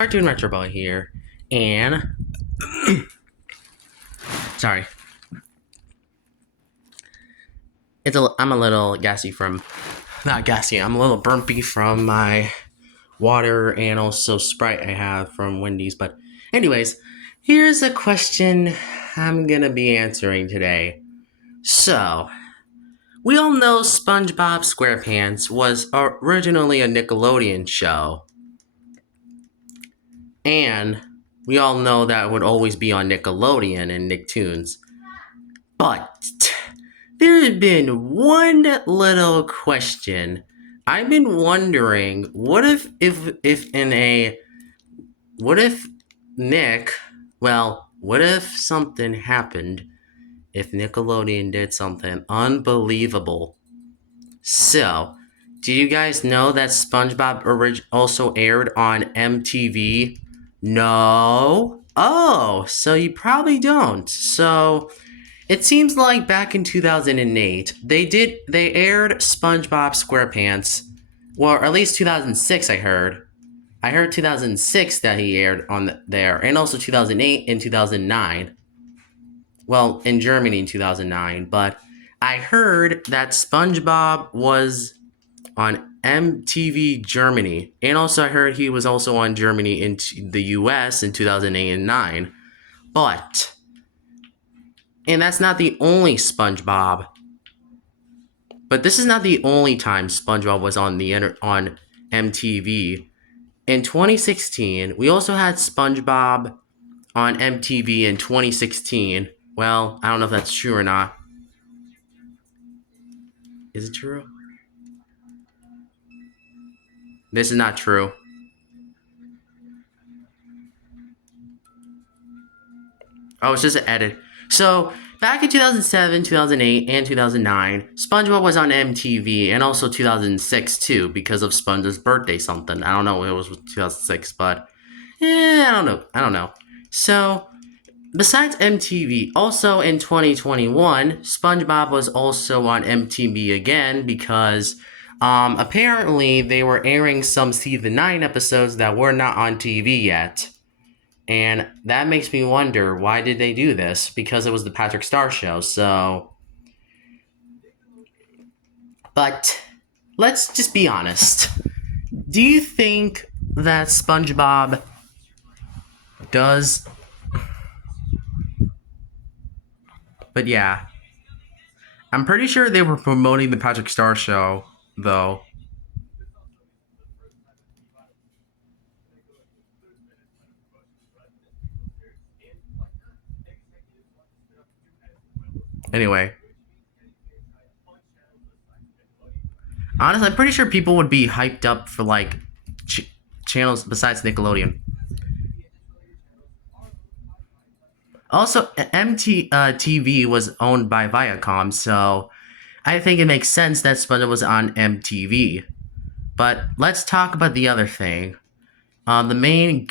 Cartoon Retro Boy here, and sorry, I'm a little gassy from, not gassy. I'm a little burpy from my water and also Sprite I have from Wendy's. But, anyways, here's a question I'm gonna be answering today. So, we all know SpongeBob SquarePants was originally a Nickelodeon show, and we all know that it would always be on Nickelodeon and Nicktoons. But there's been one little question. I've been wondering, what if Nick, what if something happened if Nickelodeon did something unbelievable? So, do you guys know that SpongeBob also aired on MTV? No? Oh, so you probably don't. So, it seems like back in 2008, they aired SpongeBob SquarePants. Well, or at least 2006 I heard. I heard 2006 that he aired on there, and also 2008 and 2009. Well, in Germany in 2009, but I heard that SpongeBob was on MTV Germany, and also I heard he was also on Germany in the US in 2008 and 9. But and that's not the only SpongeBob. But this is not the only time SpongeBob was on on MTV. In 2016, we also had SpongeBob on MTV in 2016. Well, I don't know if that's true or not. Is it true? This is not true. Oh, it's just an edit. So, back in 2007, 2008, and 2009, SpongeBob was on MTV, and also 2006 too, because of SpongeBob's birthday something. I don't know if it was 2006, but I don't know. So, besides MTV, also in 2021, SpongeBob was also on MTV again because apparently they were airing some Season 9 episodes that were not on TV yet. And that makes me wonder, why did they do this? Because it was the Patrick Star Show, so... But, let's just be honest. Do you think that SpongeBob does... But yeah. I'm pretty sure they were promoting the Patrick Star Show, though. Anyway. Honestly, I'm pretty sure people would be hyped up for, like, channels besides Nickelodeon. Also, MTV was owned by Viacom, so I think it makes sense that SpongeBob was on MTV. But let's talk about the other thing. The main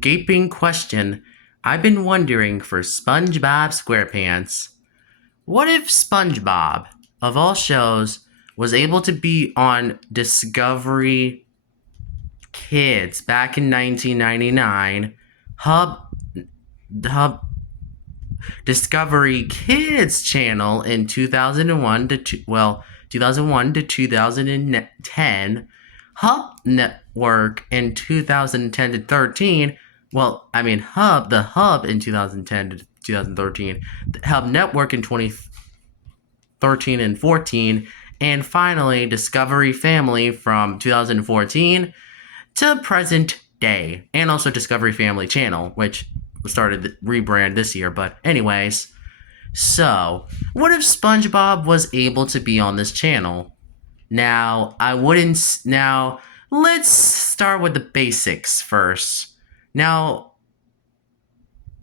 gaping question I've been wondering for SpongeBob SquarePants. What if SpongeBob, of all shows, was able to be on Discovery Kids back in 1999, Discovery Kids channel in 2001 to 2010, Hub Network in 2010 to 13. Well, I mean the Hub in 2010 to 2013, Hub Network in 2013 and 14, and finally Discovery Family from 2014 to present day, and also Discovery Family Channel, which started the rebrand this year. But anyways, so what if SpongeBob was able to be on this channel? Now let's start with the basics first. Now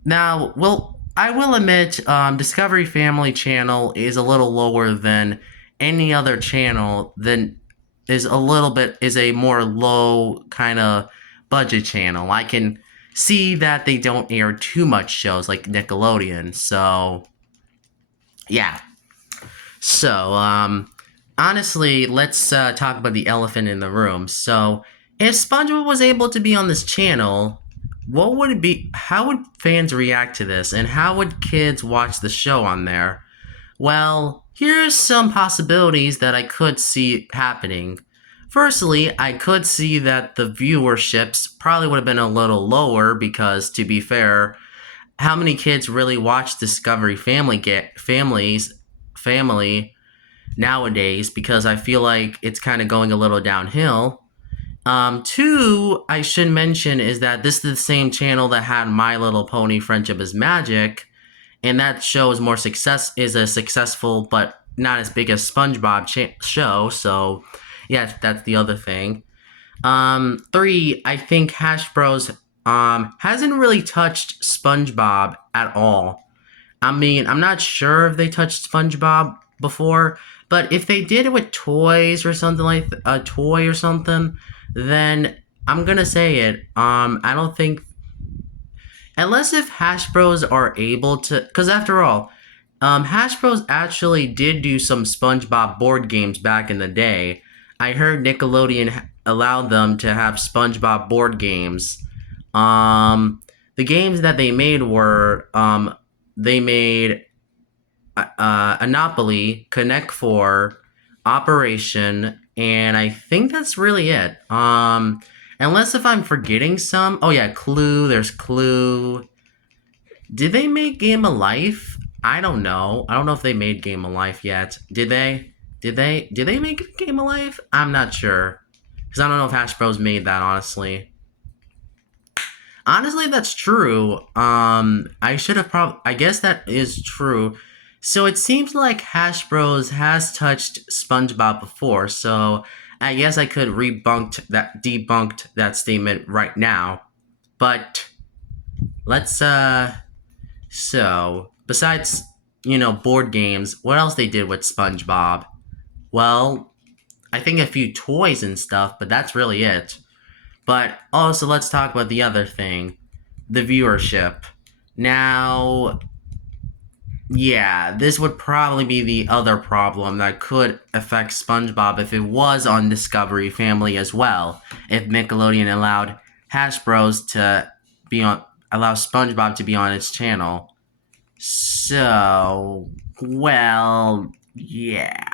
I will admit, Discovery Family Channel is a little lower than any other channel. Is a more low kind of budget channel. I can see that they don't air too much shows like Nickelodeon. So yeah. So honestly, let's talk about the elephant in the room. So If SpongeBob was able to be on this channel, what would it be? How would fans react to this, and how would kids watch the show on there? Well, here's some possibilities that I could see happening. Firstly, I could see that the viewerships probably would have been a little lower because, to be fair, how many kids really watch Discovery Family nowadays? Because I feel like it's kind of going a little downhill. Two, I should mention is that this is the same channel that had My Little Pony Friendship is Magic, and that show is a successful but not as big as SpongeBob show. So, yeah, that's the other thing. Three, I think Hasbro's hasn't really touched SpongeBob at all. I mean, I'm not sure if they touched SpongeBob before, but if they did it with toys or something like a toy or something, then I'm gonna say it. I don't think unless if Hash Bros are able to, because after all, Hash Bros actually did do some SpongeBob board games back in the day. I heard Nickelodeon allowed them to have SpongeBob board games. The games that they made were they made Anopoly, Connect Four, Operation, and I think that's really it. Unless if I'm forgetting some. Oh yeah, Clue. There's Clue. Did they make Game of Life? I don't know. I don't know if they made Game of Life yet. Did they? Did they make Game of Life? I'm not sure. Because I don't know if Hash Bros made that, honestly. Honestly, that's true. I should have I guess that is true. So it seems like Hash Bros has touched SpongeBob before, so I guess I could debunked that statement right now. But let's so besides, board games, what else they did with SpongeBob? Well, I think a few toys and stuff, but that's really it. But also, let's talk about the other thing, the viewership. Now, yeah, this would probably be the other problem that could affect SpongeBob if it was on Discovery Family as well. If Nickelodeon allowed Hasbro's to allow SpongeBob to be on its channel. So, well, yeah.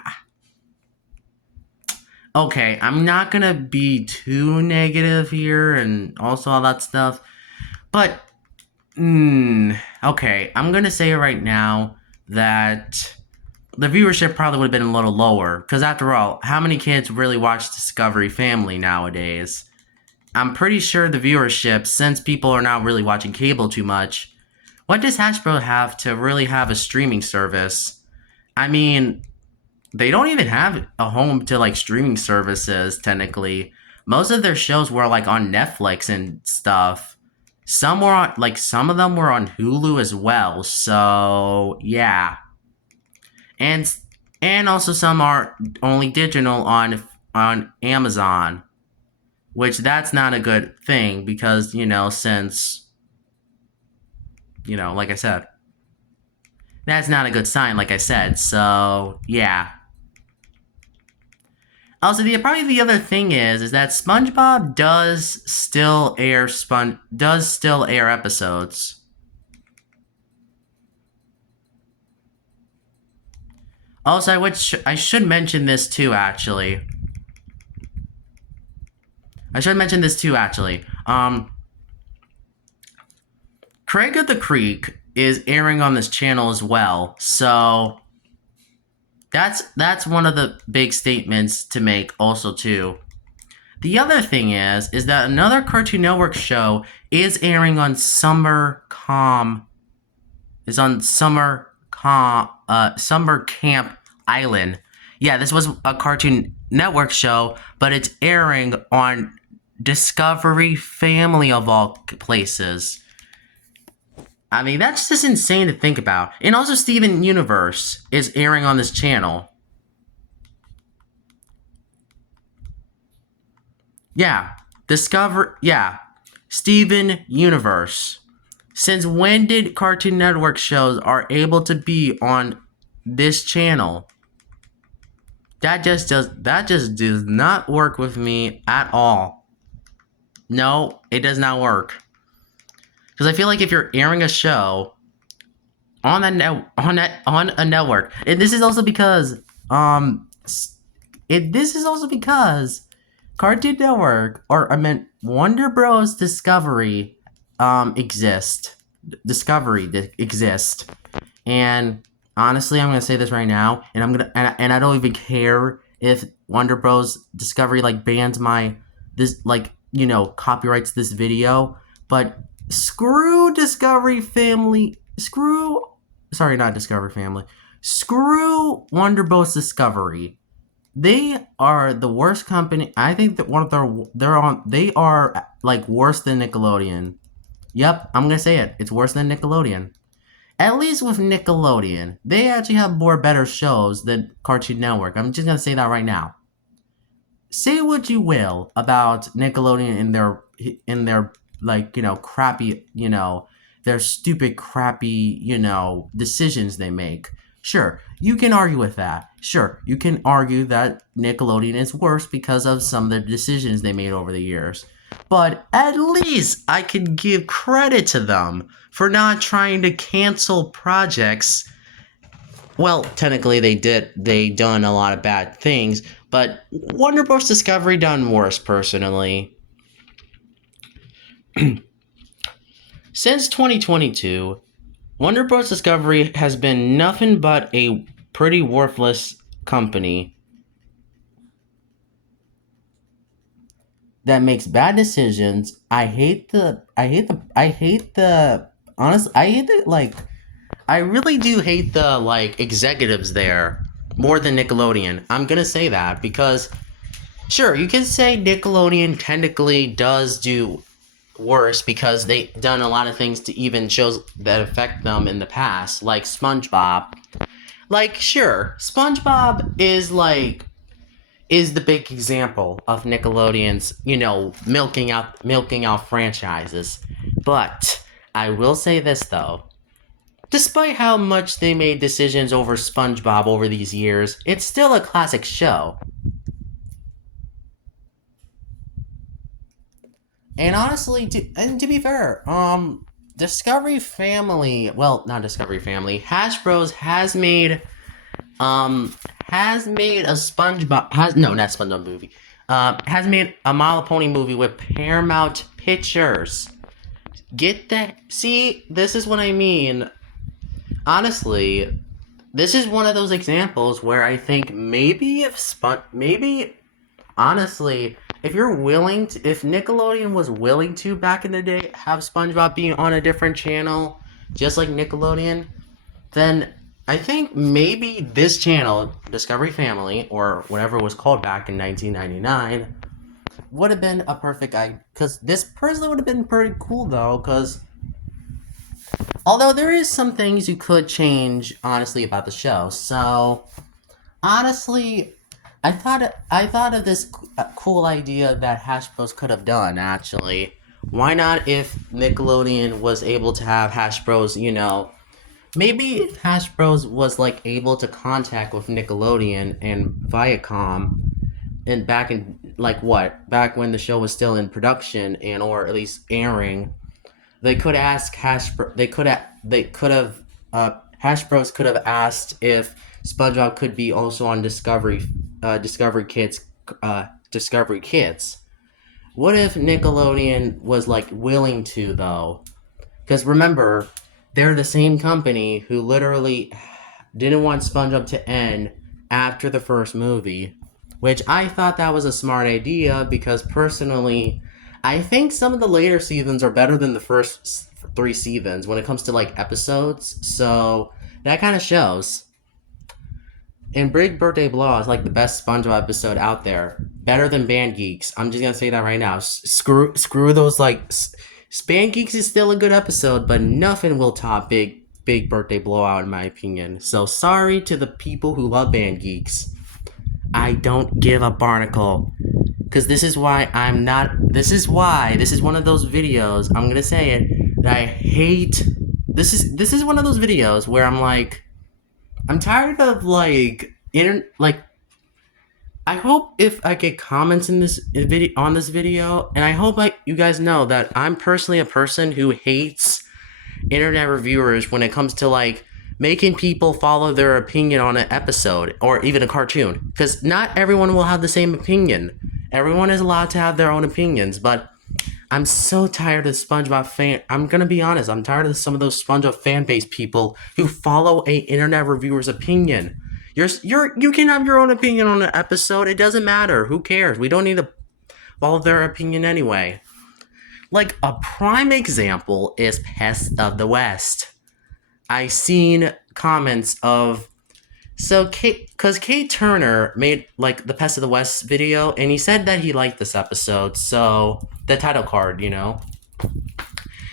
Okay, I'm not gonna be too negative here and also all that stuff, but okay, I'm gonna say right now that the viewership probably would have been a little lower, because after all, how many kids really watch Discovery Family nowadays? I'm pretty sure the viewership, since people are not really watching cable too much, what does Hasbro have to really have a streaming service? I mean, they don't even have a home to like streaming services technically. Most of their shows were like on Netflix and stuff. Some were on, some of them were on Hulu as well. So yeah, and also some are only digital on Amazon, which that's not a good thing because since like I said, that's not a good sign. Like I said, so yeah. Also, probably the other thing is that SpongeBob does still air episodes. Also, I should mention this too. Actually, Craig of the Creek is airing on this channel as well. So that's one of the big statements to make also too. The other thing is that another Cartoon Network show is airing on Summer Camp Island. Yeah, this was a Cartoon Network show, but it's airing on Discovery Family of all places. I mean, that's just insane to think about. And also Steven Universe is airing on this channel. Yeah, Steven Universe. Since when did Cartoon Network shows are able to be on this channel? That just does not work with me at all. No, it does not work. Because I feel like if you're airing a show on on a network, and this is also because this is also because Cartoon Network, or I meant Wonder Bros. Discovery, exist. And honestly, I'm gonna say this right now, and and I don't even care if Wonder Bros. Discovery like bans my this like copyrights this video, but screw Discovery Family, sorry, not Discovery Family, screw Wonder Bros. Discovery. They are the worst company. I think that they are like worse than Nickelodeon. Yep, I'm gonna say it. It's worse than Nickelodeon. At least with Nickelodeon, they actually have more better shows than Cartoon Network. I'm just gonna say that right now. Say what you will about Nickelodeon in their like crappy their stupid crappy decisions they make. Sure, you can argue with that. Sure, you can argue that Nickelodeon is worse because of some of the decisions they made over the years. But at least I can give credit to them for not trying to cancel projects. Well, technically they done a lot of bad things, but Warner Bros. Discovery done worse personally. Since 2022, Warner Bros. Discovery has been nothing but a pretty worthless company that makes bad decisions. Honestly, I really do hate the like executives there more than Nickelodeon. I'm gonna say that because sure, you can say Nickelodeon technically does do worse because they done a lot of things to even shows that affect them in the past, like SpongeBob. Like sure, SpongeBob is the big example of Nickelodeon's, milking out franchises. But I will say this though. Despite how much they made decisions over SpongeBob over these years, it's still a classic show. And honestly, to be fair, Discovery Family, well, not Discovery Family, Hasbro's has made a SpongeBob has no not SpongeBob movie. Has made a My Little Pony movie with Paramount Pictures. Get that? See, this is what I mean. Honestly, this is one of those examples where I think maybe honestly, if Nickelodeon was willing to back in the day have SpongeBob being on a different channel, just like Nickelodeon, then I think maybe this channel, Discovery Family, or whatever it was called back in 1999, would have been a perfect idea. Because this personally would have been pretty cool, though, because although there is some things you could change, honestly, about the show. So, honestly, I thought of this cool idea that Hasbro could have done, actually. Why not if Nickelodeon was able to have Hasbro's, maybe if Hasbro was like able to contact with Nickelodeon and Viacom, and back in back when the show was still in production and or at least airing, they could ask Hasbro. Hasbro's could have asked if SpongeBob could be also on Discovery Kids. What if Nickelodeon was like willing to though? Because remember, they're the same company who literally didn't want SpongeBob to end after the first movie, which I thought that was a smart idea because personally, I think some of the later seasons are better than the first 3 seasons when it comes to like episodes. So that kind of shows. And Big Birthday Blowout is like the best SpongeBob episode out there, better than Band Geeks. I'm just gonna say that right now. Screw those like. Band Geeks is still a good episode, but nothing will top Big Birthday Blowout in my opinion. So sorry to the people who love Band Geeks. I don't give a barnacle. Because this is why I'm not. This is one of those videos. I'm gonna say it that I hate. This is one of those videos where I'm like, I'm tired of like I hope if I get comments in this video on this video, and I hope you guys know that I'm personally a person who hates internet reviewers when it comes to like making people follow their opinion on an episode or even a cartoon, because not everyone will have the same opinion. Everyone is allowed to have their own opinions, but I'm so tired of SpongeBob fan. I'm gonna be honest. I'm tired of some of those SpongeBob fan base people who follow a internet reviewer's opinion. You can have your own opinion on an episode. It doesn't matter. Who cares? We don't need to follow their opinion anyway. Like a prime example is Pest of the West. I seen comments of because Kate Turner made like the Pest of the West video, and he said that he liked this episode. So the title card, and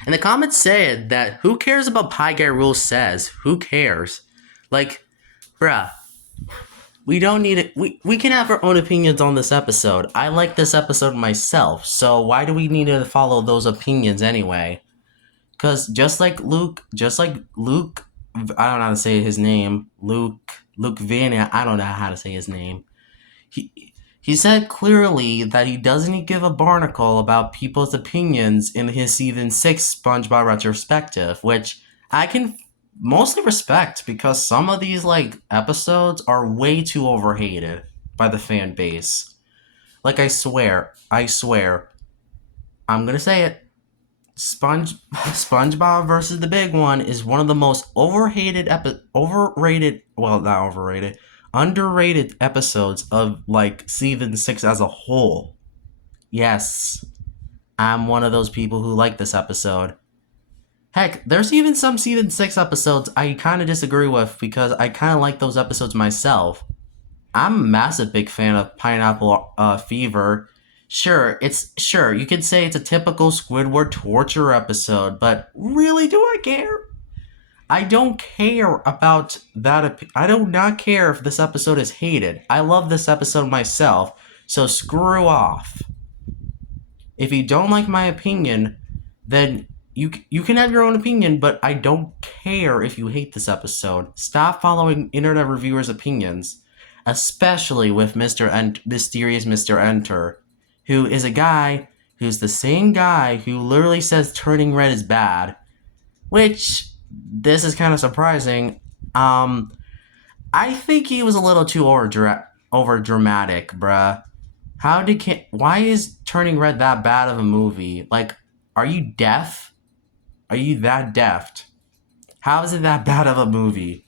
the comments said that who cares about Pie Guy Rule says? Who cares? Like, bruh, we don't need it. We can have our own opinions on this episode. I like this episode myself, so why do we need to follow those opinions anyway? Because just like Luke, I don't know how to say his name. Luke Vania, I don't know how to say his name. He said clearly that he doesn't give a barnacle about people's opinions in his season 6 SpongeBob retrospective, which I can mostly respect because some of these like episodes are way too overhated by the fan base. Like I swear, I'm gonna say it. SpongeBob versus the Big One is one of the most not overrated, underrated episodes of like season 6 as a whole. Yes, I'm one of those people who like this episode. Heck, there's even some season 6 episodes I kind of disagree with because I kind of like those episodes myself. I'm a massive big fan of Pineapple Fever. Sure, you could say it's a typical Squidward torture episode, but really, do I care? I don't care about that. I do not care if this episode is hated. I love this episode myself, so screw off. If you don't like my opinion, then you can have your own opinion, but I don't care if you hate this episode. Stop following internet reviewers' opinions, especially with Mysterious Mr. Enter, who is a guy who's the same guy who literally says turning red is bad, which this is kind of surprising. I think he was a little too over dramatic, bruh. Why is Turning Red that bad of a movie? Like, are you deaf? Are you that deaf? How is it that bad of a movie?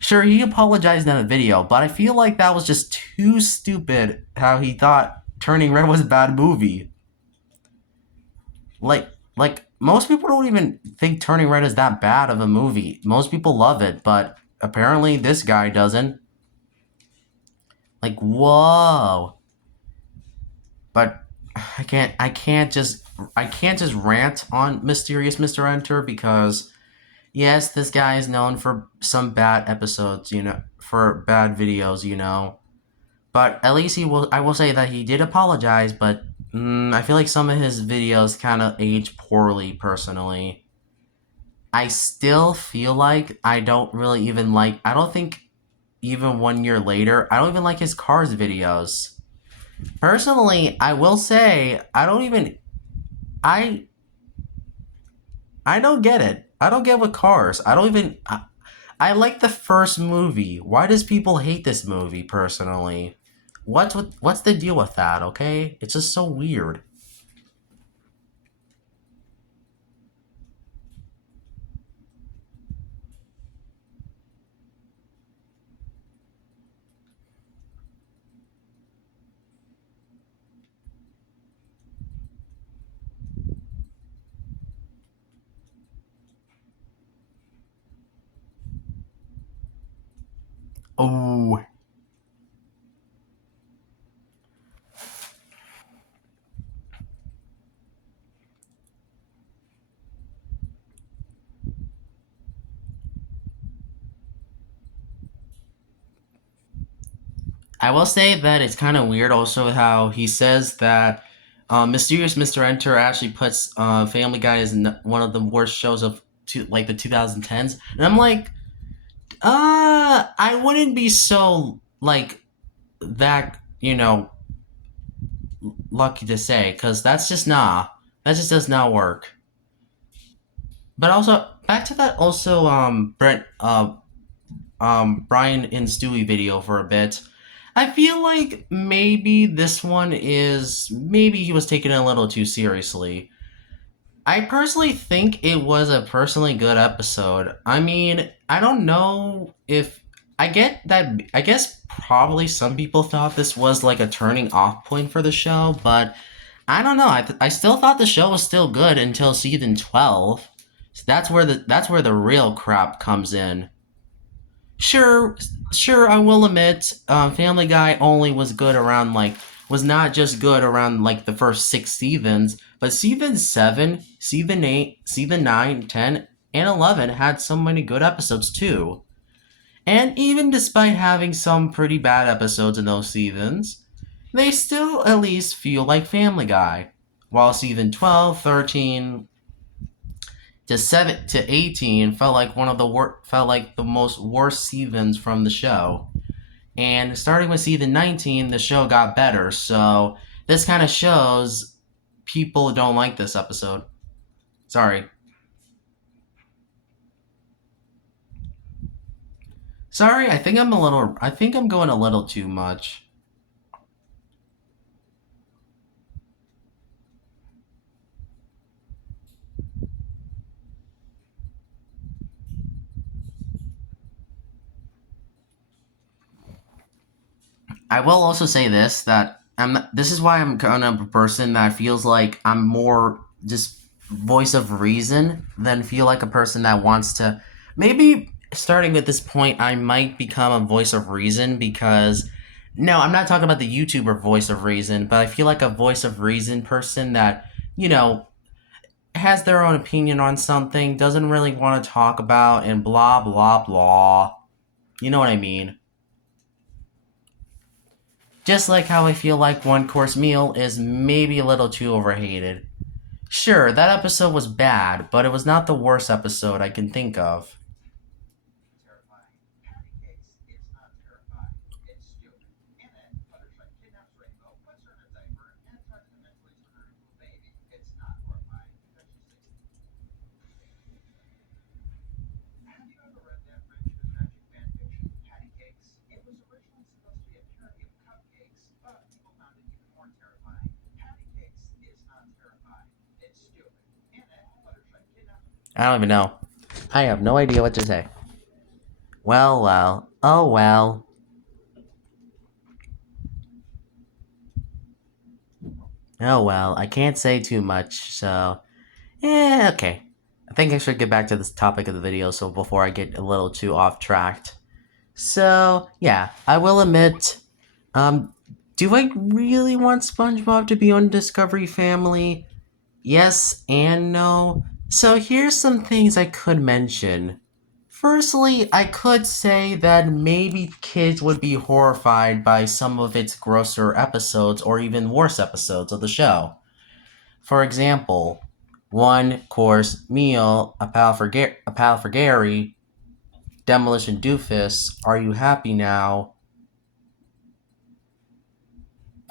Sure, he apologized in the video, but I feel like that was just too stupid how he thought Turning Red was a bad movie. Like most people don't even think Turning Red is that bad of a movie. Most people love it, but apparently this guy doesn't. Like, whoa. But I can't just rant on Mysterious Mr. Enter because yes, this guy is known for some bad episodes, for bad videos. But at least I will say that he did apologize, but I feel like some of his videos kind of age poorly personally. I still feel like I don't really even like I don't think even 1 year later, I don't even like his Cars videos. Personally, I will say I I don't get it. I don't get with Cars. I like the first movie. Why does people hate this movie personally? What's the deal with that, okay? It's just so weird. Oh, I will say that it's kind of weird also how he says that Mysterious Mr. Enter actually puts Family Guy as one of the worst shows of like the 2010s. And I'm like, I wouldn't be so like that, lucky to say, because that's just nah. That just does not work. But also, back to that also, Brian and Stewie video for a bit. I feel like maybe this one is, maybe he was taking it a little too seriously. I personally think it was a personally good episode. I mean, I don't know if I get that. I guess probably some people thought this was like a turning off point for the show, but I don't know. I still thought the show was still good until season 12. So that's where the real crap comes in. Sure, sure. I will admit, Family Guy only was good around like was not just good around like the first 6 seasons, but season 7, season 8, season 9, 10, and 11 had so many good episodes too. And even despite having some pretty bad episodes in those seasons, they still at least feel like Family Guy. While season 12, 13 to 7 to 18 felt like felt like the most worst seasons from the show. And starting with season 19, the show got better. So this kind of shows people don't like this episode. Sorry. Sorry, I think I'm going a little too much. I will also say this that this is why I'm kind of a person that feels like I'm more just voice of reason than feel like a person that wants to maybe starting at this point I might become a voice of reason because no, I'm not talking about the YouTuber voice of reason, but I feel like a voice of reason person that, you know, has their own opinion on something, doesn't really want to talk about and blah blah blah. You know what I mean? Just like how I feel like One Course Meal is maybe a little too overhated. Sure, that episode was bad, but it was not the worst episode I can think of. I don't even know. I have no idea what to say. Well, well. Oh, well. Oh, well. I can't say too much, so. Yeah, okay. I think I should get back to this topic of the video so before I get a little too off track. So, yeah, I will admit, do I really want SpongeBob to be on Discovery Family? Yes and no. So here's some things I could mention. Firstly, I could say that maybe kids would be horrified by some of its grosser episodes or even worse episodes of the show. For example, One Course Meal, A Pal for Gary, Demolition Doofus, Are You Happy Now,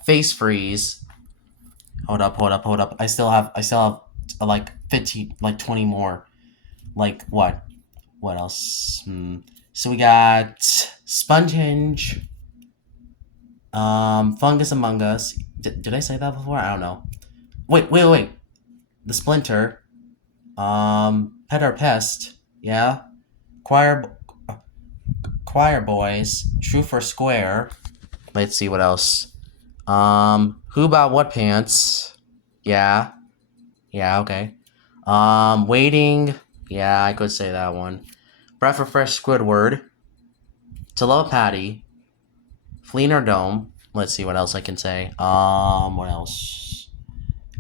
Face Freeze. Hold up. I still have like 15, like 20 more. Like what? What else? So we got Sponge, Fungus Among Us. Did I say that before? I don't know. Wait. The Splinter, Pet or Pest, yeah. Choir, Choir Boys, True for Square. Let's see what else. Who About What Pants? Yeah, okay. Waiting. Yeah, I could say that one. Breath of Fresh Squidward. Telepathy. Fleen or Dome. Let's see what else I can say. What else?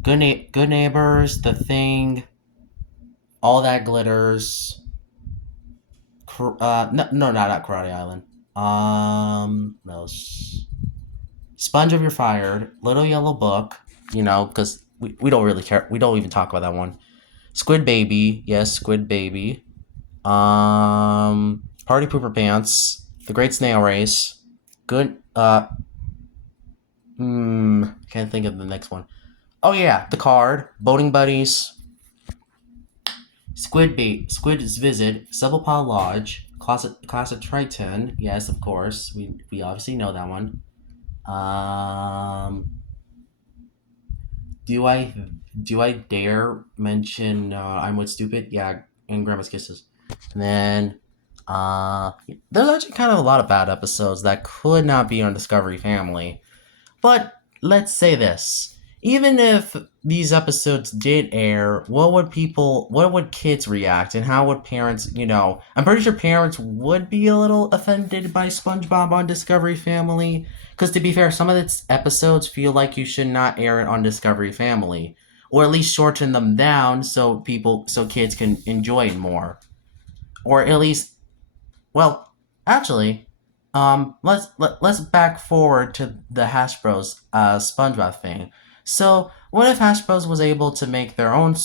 Good Neighbors, The Thing, All That Glitters. No, not Karate Island. What else? Sponge of You're Fired, Little Yellow Book. Because we don't really care. We don't even talk about that one. Squid Baby, yes, Squid Baby. Party Pooper Pants, The Great Snail Race. Good. Can't think of the next one. Oh yeah, the card, boating buddies, Squid's visit, Subblepot Lodge, Closet Triton. Yes, of course, we obviously know that one. Um, do I do I dare mention I'm with stupid? Yeah, and Grandma's kisses. And then there's actually kind of a lot of bad episodes that could not be on Discovery Family. But let's say this. Even if these episodes did air, what would kids react and how would parents, I'm pretty sure parents would be a little offended by SpongeBob on Discovery Family. Because to be fair, some of its episodes feel like you should not air it on Discovery Family. Or at least shorten them down so kids can enjoy it more. Or at least well, actually, let's back forward to the Hasbro's SpongeBob thing. So, what if Hasbro's was able to make their own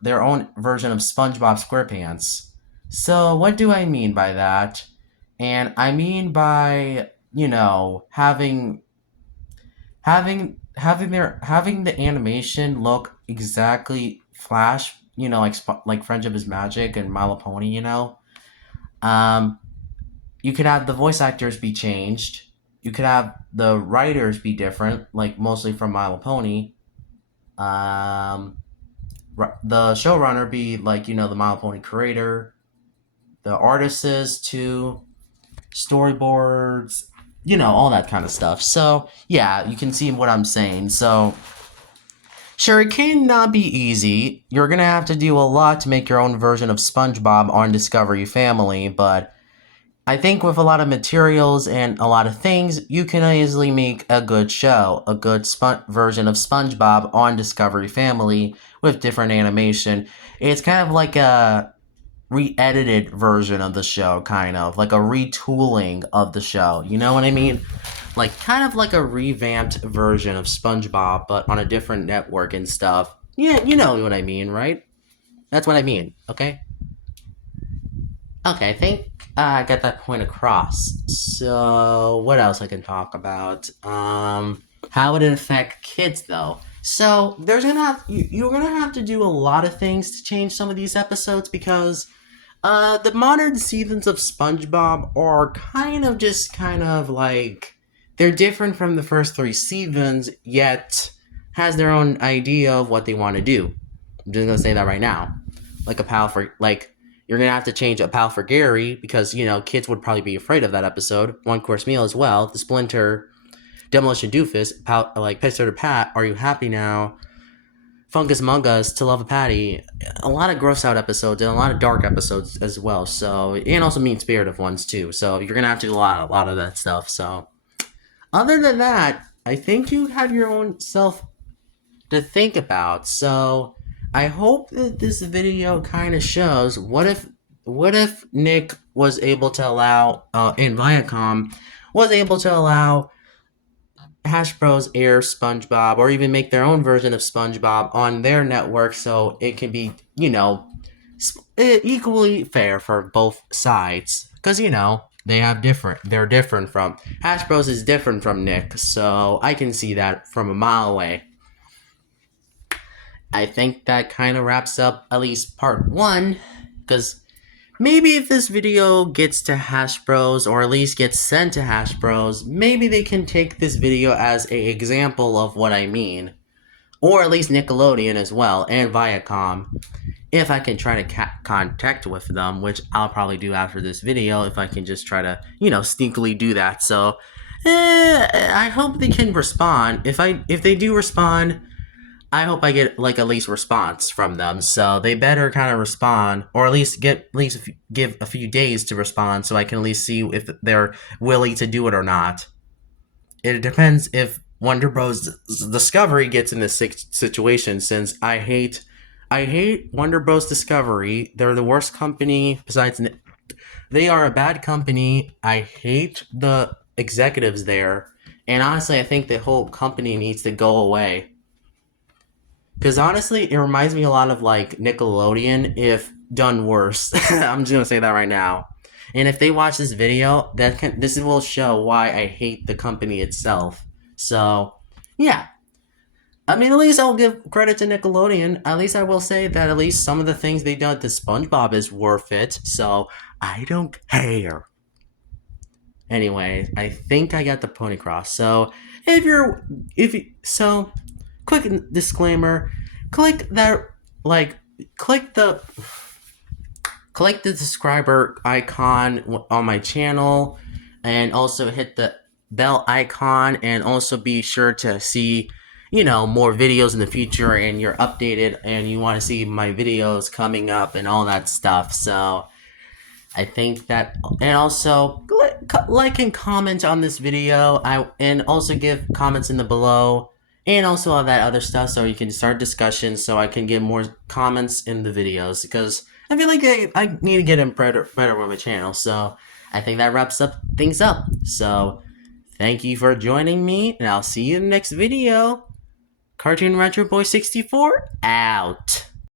their own version of SpongeBob SquarePants? So, what do I mean by that? And I mean by having the animation look exactly Flash, like Friendship is Magic and My Little Pony, Um, you could have the voice actors be changed. You could have the writers be different, like mostly from My Little Pony. Um, the showrunner be like the My Little Pony creator. The artists too, storyboards, all that kind of stuff. So yeah, you can see what I'm saying. So sure, it cannot be easy. You're gonna have to do a lot to make your own version of SpongeBob on Discovery Family, but I think with a lot of materials and a lot of things, you can easily make a good show, a good version of SpongeBob on Discovery Family with different animation. It's kind of like a re-edited version of the show, kind of like a retooling of the show. You know what I mean? Like kind of like a revamped version of SpongeBob, but on a different network and stuff. Yeah, you know what I mean, right? That's what I mean. Okay. Okay, I think I got that point across. So, what else I can talk about? How would it affect kids though? So, you're gonna have to do a lot of things to change some of these episodes because the modern seasons of SpongeBob are kind of like they're different from the first three seasons, yet has their own idea of what they want to do. I'm just gonna say that right now. Like a pal for like you're gonna have to change a pal for Gary because kids would probably be afraid of that episode. One course meal as well. The Splinter, Demolition Doofus, like Pet Sitter Pat. Are you happy now? Fungus Mungus, To Love a Patty. A lot of gross out episodes and a lot of dark episodes as well. So and also mean spirited ones too. So you're gonna have to do a lot of that stuff. So other than that, I think you have your own self to think about. So I hope that this video kind of shows what if Nick was able to allow in Viacom was able to allow Hasbro's air SpongeBob or even make their own version of SpongeBob on their network so it can be equally fair for both sides because they're different from Hasbro's is different from Nick, so I can see that from a mile away. I think that kind of wraps up at least part one, because maybe if this video gets to Hasbro's or at least gets sent to Hasbro's, maybe they can take this video as an example of what I mean. Or at least Nickelodeon as well, and Viacom. If I can try to contact with them, which I'll probably do after this video, if I can just try to, sneakily do that. So, I hope they can respond. If they do respond, I hope I get at least response from them. So they better kind of respond, or at least give a few days to respond, so I can at least see if they're willing to do it or not. It depends if Wonder Bros. Discovery gets in this situation, since I hate Wonder Bros. Discovery. They're the worst company besides. They are a bad company. I hate the executives there, and honestly, I think the whole company needs to go away. Because honestly, it reminds me a lot of like Nickelodeon if done worse. I'm just gonna say that right now. And if they watch this video, this will show why I hate the company itself. So, yeah. I mean, at least I'll give credit to Nickelodeon. At least I will say that at least some of the things they done to SpongeBob is worth it. So I don't care. Anyway, I think I got the point across. So if you, so quick disclaimer, click that like click the click the subscriber icon on my channel, and also hit the bell icon, and also be sure to see more videos in the future, and you're updated and you want to see my videos coming up and all that stuff. So I think that, and also like and comment on this video. And also give comments in the below, and also all that other stuff, so you can start discussions, so I can get more comments in the videos, because I feel like I need to get in better with my channel. So I think that wraps up things up. So thank you for joining me, and I'll see you in the next video. Cartoon Retro Boy 64 out.